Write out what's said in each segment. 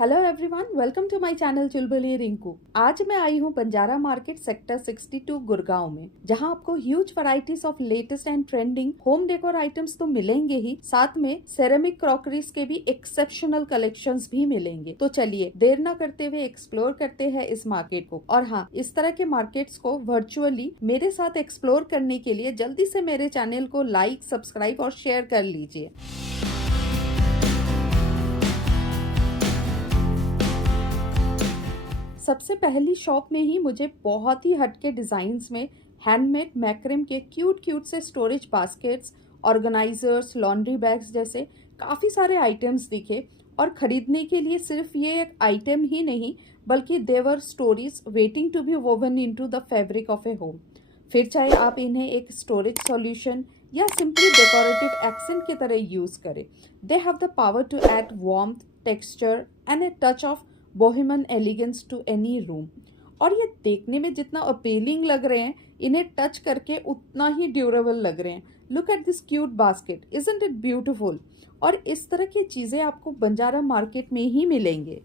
Hello everyone, welcome to my channel Chulbuli Rinku. आज मैं आई हूँ बंजारा मार्केट सेक्टर 62 गुड़गांव में, जहाँ आपको huge varieties of latest and trending home decor items तो मिलेंगे ही, साथ में सेरेमिक क्रॉकरीज के भी एक्सेप्शनल कलेक्शंस भी मिलेंगे। तो चलिए देर न करते हुए एक्सप्लोर करते हैं इस मार्केट को। और हाँ, इस तरह के मार्केट्स को वर्चुअली मेरे साथ एक्सप्लोर करने के लिए जल्दी से मेरे चैनल को लाइक, सब्सक्राइब और शेयर कर लीजिए। सबसे पहली शॉप में ही मुझे बहुत ही हटके डिजाइन्स में हैंडमेड मैक्रेम के क्यूट से storage baskets, organizers, laundry bags जैसे काफ़ी सारे आइटम्स दिखे। और खरीदने के लिए सिर्फ ये एक आइटम ही नहीं, बल्कि they're stories waiting to be woven into the fabric of a home. फिर चाहे आप इन्हें एक स्टोरेज सॉल्यूशन या सिंपली डेकोरेटिव एक्सेंट की तरह यूज करें, they have the power to add warmth, texture and a touch of bohemian elegance to any room. और ये देखने में जितना अपीलिंग लग रहे हैं, इन्हें टच करके उतना ही ड्यूरेबल लग रहे हैं। Look at this cute basket, isn't it beautiful. और इस तरह की चीज़ें आपको बंजारा मार्केट में ही मिलेंगे।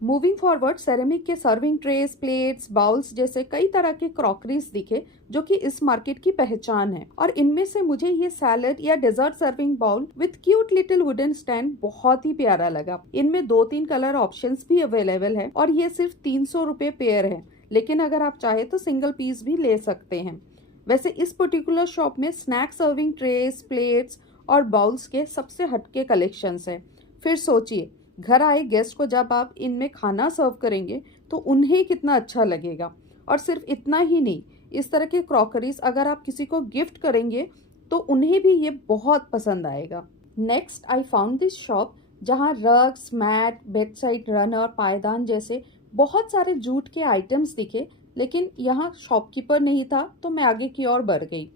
मूविंग फॉरवर्ड, सेरेमिक के सर्विंग ट्रेस, प्लेट्स, बाउल्स जैसे कई तरह के क्रॉकरीज दिखे, जो कि इस मार्केट की पहचान है। और इनमें से मुझे ये सैलड या dessert serving bowl with cute little wooden stand बहुत ही प्यारा लगा। इनमें 2-3 कलर ऑप्शंस भी अवेलेबल है और ये सिर्फ 300 रुपये पेयर है, लेकिन अगर आप चाहे तो सिंगल पीस भी ले सकते हैं। वैसे इस पर्टिकुलर शॉप में स्नैक सर्विंग ट्रेस, प्लेट्स और बाउल्स के सबसे हटके कलेक्शंस है। फिर सोचिए, घर आए गेस्ट को जब आप इनमें खाना सर्व करेंगे तो उन्हें कितना अच्छा लगेगा। और सिर्फ इतना ही नहीं, इस तरह के क्रॉकरीज अगर आप किसी को गिफ्ट करेंगे तो उन्हें भी ये बहुत पसंद आएगा। Next I found this shop, जहाँ rugs, mat, bed side runner, पायदान जैसे बहुत सारे जूट के आइटम्स दिखे, लेकिन यहाँ शॉपकीपर नहीं था तो मैं आगे की ओर बढ़ गई।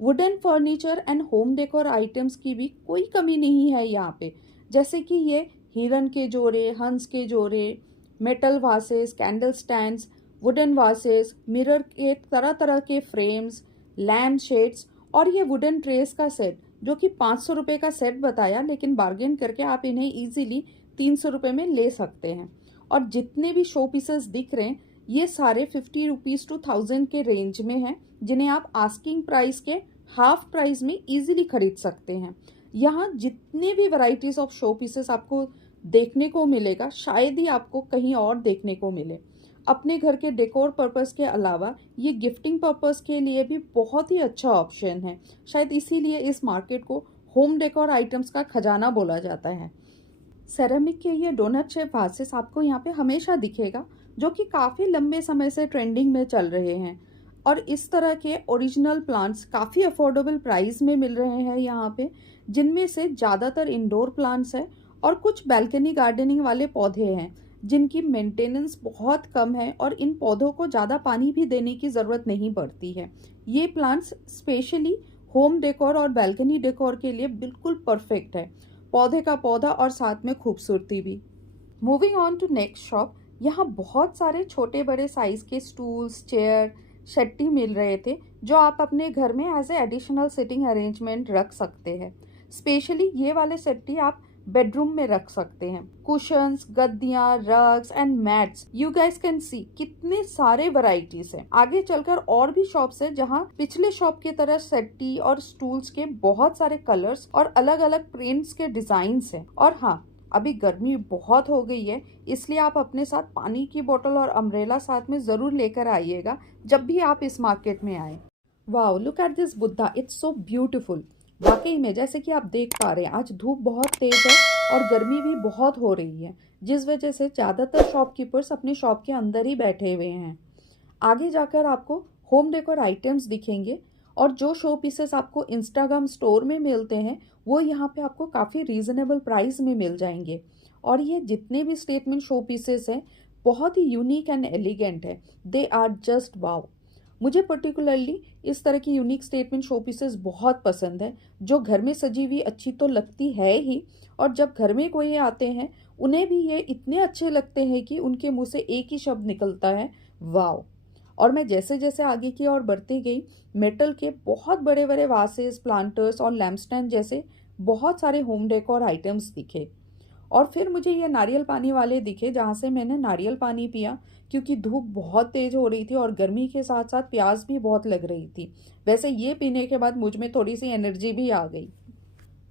Wooden furniture and home decor items की भी कोई कमी नहीं है यहाँ पे, जैसे कि ये हिरन के जोड़े, हंस के जोड़े, metal vases, candle stands, wooden vases, mirror के तरह तरह के फ्रेम्स, लैम्प शेड्स और ये वुडन ट्रेस का सेट, जो कि 500 रुपये का सेट बताया, लेकिन बार्गेन करके आप इन्हें इजीली 300 रुपये में ले सकते हैं। और जितने भी शो पीसेस दिख रहे हैं, ये सारे 50 रुपीज़ टू 1000 के रेंज में हैं, जिन्हें आप आस्किंग प्राइस के हाफ प्राइस में इजीली खरीद सकते हैं। यहाँ जितने भी वैरायटीज ऑफ शो पीसेस आपको देखने को मिलेगा, शायद ही आपको कहीं और देखने को मिले। अपने घर के डेकोर पर्पस के अलावा ये गिफ्टिंग पर्पस के लिए भी बहुत ही अच्छा ऑप्शन है। शायद इसीलिए इस मार्केट को होम डेकोर आइटम्स का खजाना बोला जाता है। सेरेमिक के ये डोनट शेप वासेस आपको यहाँ पे हमेशा दिखेगा, जो कि काफ़ी लंबे समय से ट्रेंडिंग में चल रहे हैं। और इस तरह के ओरिजिनल प्लांट्स काफ़ी अफोर्डेबल प्राइस में मिल रहे हैं यहाँ पे, जिनमें से ज़्यादातर इंडोर प्लांट्स हैं और कुछ बैल्कनी गार्डनिंग वाले पौधे हैं, जिनकी मेंटेनेंस बहुत कम है और इन पौधों को ज़्यादा पानी भी देने की ज़रूरत नहीं पड़ती है। ये प्लांट्स स्पेशली होम डेकोर और बैल्कनी डेकोर के लिए बिल्कुल परफेक्ट है, पौधे का पौधा और साथ में खूबसूरती भी। Moving on to next shop, यहाँ बहुत सारे छोटे बड़े साइज़ के स्टूल्स, चेयर, शट्टी मिल रहे थे, जो आप अपने घर में as a additional sitting arrangement रख सकते हैं। स्पेशली ये वाले सेट्टी आप बेडरूम में रख सकते हैं। कुशंस, गद्दियाँ, rugs and mats, you guys can see कितने सारे वैरायटीज हैं। आगे चलकर और भी शॉप्स है, जहाँ पिछले शॉप की तरह सेट्टी और स्टूल्स के बहुत सारे कलर्स और अलग अलग प्रिंट्स के डिजाइन्स हैं। और हाँ, अभी गर्मी बहुत हो गई है, इसलिए आप अपने साथ पानी की बोतल और अम्ब्रेला साथ में ज़रूर लेकर आइएगा जब भी आप इस मार्केट में आए। Wow, look at this Buddha, it's so beautiful. वाकई में जैसे कि आप देख पा रहे हैं, आज धूप बहुत तेज है और गर्मी भी बहुत हो रही है, जिस वजह से ज़्यादातर शॉपकीपर्स अपने शॉप के अंदर ही बैठे हुए हैं। आगे जाकर आपको होम डेकोर आइटम्स दिखेंगे और जो शो पीसेस आपको इंस्टाग्राम स्टोर में मिलते हैं, वो यहाँ पे आपको काफ़ी रीज़नेबल प्राइस में मिल जाएंगे। और ये जितने भी स्टेटमेंट शो पीसेस हैं, बहुत ही यूनिक एंड एलिगेंट है। They are just wow. मुझे पर्टिकुलरली इस तरह की यूनिक स्टेटमेंट शो पीसेस बहुत पसंद है, जो घर में सजी हुई अच्छी तो लगती है ही, और जब घर में कोई आते हैं उन्हें भी ये इतने अच्छे लगते हैं कि उनके मुंह से एक ही शब्द निकलता है, वाओ। और मैं जैसे जैसे आगे की ओर बढ़ती गई, मेटल के बहुत बड़े बड़े वासेस, प्लांटर्स और लैम्पस्टैंड जैसे बहुत सारे होम डेकोर आइटम्स दिखे। और फिर मुझे ये नारियल पानी वाले दिखे, जहाँ से मैंने नारियल पानी पिया, क्योंकि धूप बहुत तेज़ हो रही थी और गर्मी के साथ साथ प्यास भी बहुत लग रही थी। वैसे ये पीने के बाद मुझ में थोड़ी सी एनर्जी भी आ गई।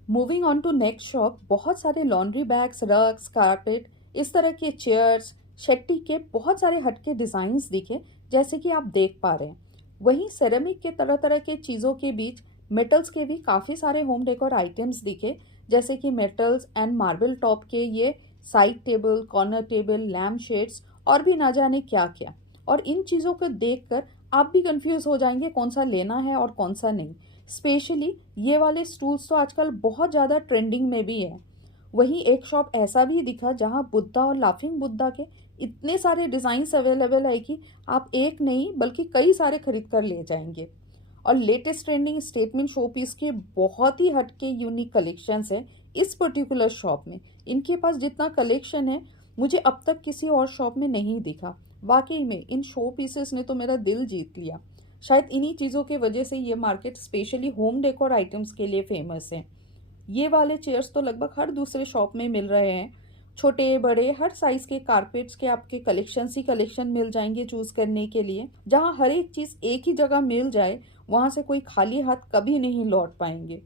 Moving on to next shop, बहुत सारे लॉन्ड्री बैग्स, रग्स, कारपेट, इस तरह के चेयर्स, शेट्टी के बहुत सारे हटके डिज़ाइंस दिखे, जैसे कि आप देख पा रहे हैं। वहीं सेरेमिक के तरह तरह के चीज़ों के बीच मेटल्स के भी काफ़ी सारे होम डेकोर आइटम्स दिखे, जैसे कि मेटल्स एंड मार्बल टॉप के ये side table, corner table, lamp shades और भी ना जाने क्या क्या। और इन चीज़ों को देखकर आप भी कंफ्यूज हो जाएंगे कौन सा लेना है और कौन सा नहीं। स्पेशली ये वाले स्टूल्स तो आजकल बहुत ज़्यादा ट्रेंडिंग में भी है। वहीं एक शॉप ऐसा भी दिखा जहां बुद्धा और लाफिंग बुद्धा के इतने सारे डिज़ाइंस अवेलेबल है कि आप एक नहीं बल्कि कई सारे खरीद कर ले जाएंगे। और latest trending statement showpiece के बहुत ही हटके यूनिक कलेक्शंस है इस पर्टिकुलर शॉप में। इनके पास जितना कलेक्शन है मुझे अब तक किसी और शॉप में नहीं दिखा। वाकई में इन शो पीसेस ने तो मेरा दिल जीत लिया। शायद इन्हीं चीज़ों की वजह से ये market specially home decor items के लिए फेमस है। ये वाले चेयर्स तो लगभग हर दूसरे शॉप में मिल रहे हैं। छोटे बड़े हर साइज के कारपेट्स के आपके कलेक्शन ही कलेक्शन मिल जाएंगे चूज करने के लिए। जहाँ हर एक चीज़ एक ही जगह मिल जाए, वहाँ से कोई खाली हाथ कभी नहीं लौट पाएंगे।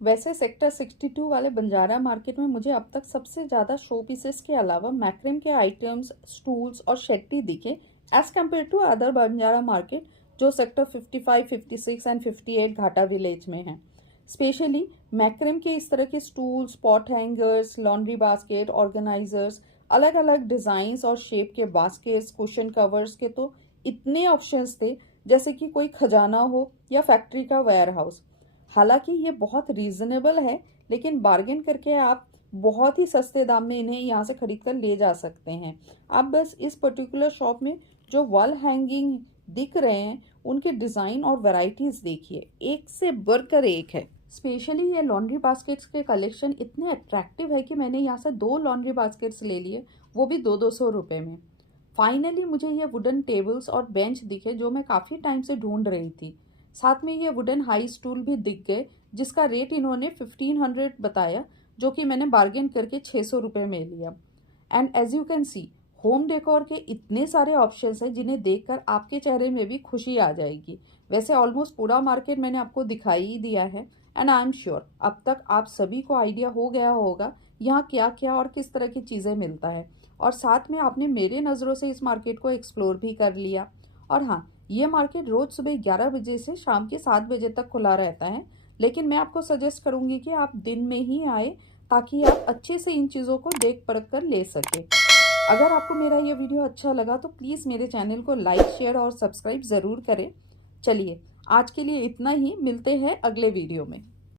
वैसे सेक्टर 62 वाले बंजारा मार्केट में मुझे अब तक सबसे ज़्यादा शो पीसेस के अलावा मैक्रिम के आइटम्स, स्टूल्स और शेट्टी दिखे as compared to other Banjara market जो सेक्टर 55, 56 एंड 58 घाटा विलेज में है। स्पेशली मैक्रिम के इस तरह के stools, pot hangers, laundry basket, organizers, अलग अलग डिज़ाइंस और शेप के बास्केट्स, कुशन कवर्स के तो इतने ऑप्शंस थे जैसे कि कोई खजाना हो या फैक्ट्री का वेयर हाउस। हालांकि ये बहुत रीजनेबल है, लेकिन बार्गेन करके आप बहुत ही सस्ते दाम में इन्हें यहाँ से खरीद कर ले जा सकते हैं। आप बस इस पर्टिकुलर शॉप में जो वॉल हैंगिंग दिख रहे हैं उनके डिज़ाइन और वैरायटीज देखिए, एक से बढ़कर एक है। स्पेशली ये लॉन्ड्री बास्केट्स के कलेक्शन इतने अट्रैक्टिव है कि मैंने यहाँ से 2 लॉन्ड्री बास्केट्स ले लिए, वो भी 200 रुपये में। फाइनली मुझे ये वुडन टेबल्स और बेंच दिखे जो मैं काफ़ी टाइम से ढूंढ रही थी। साथ में ये वुडन हाई स्टूल भी दिख गए जिसका रेट इन्होंने 1500 बताया, जो कि मैंने बार्गेन करके 600 रुपये में लिया। And as you can see, home decor के इतने सारे ऑप्शंस हैं जिन्हें देखकर आपके चेहरे में भी खुशी आ जाएगी। वैसे ऑलमोस्ट पूरा मार्केट मैंने आपको दिखाई ही दिया है एंड आई एम श्योर अब तक आप सभी को आइडिया हो गया होगा यहाँ क्या क्या और किस तरह की चीज़ें मिलता है। और साथ में आपने मेरे नज़रों से इस मार्केट को एक्सप्लोर भी कर लिया। और हाँ, ये मार्केट रोज़ सुबह 11 बजे से शाम के 7 बजे तक खुला रहता है, लेकिन मैं आपको सजेस्ट करूँगी कि आप दिन में ही आए ताकि आप अच्छे से इन चीज़ों को देख परख कर ले सकें। अगर आपको मेरा ये वीडियो अच्छा लगा तो प्लीज़ मेरे चैनल को लाइक, शेयर और सब्सक्राइब ज़रूर करें। चलिए, आज के लिए इतना ही, मिलते हैं अगले वीडियो में।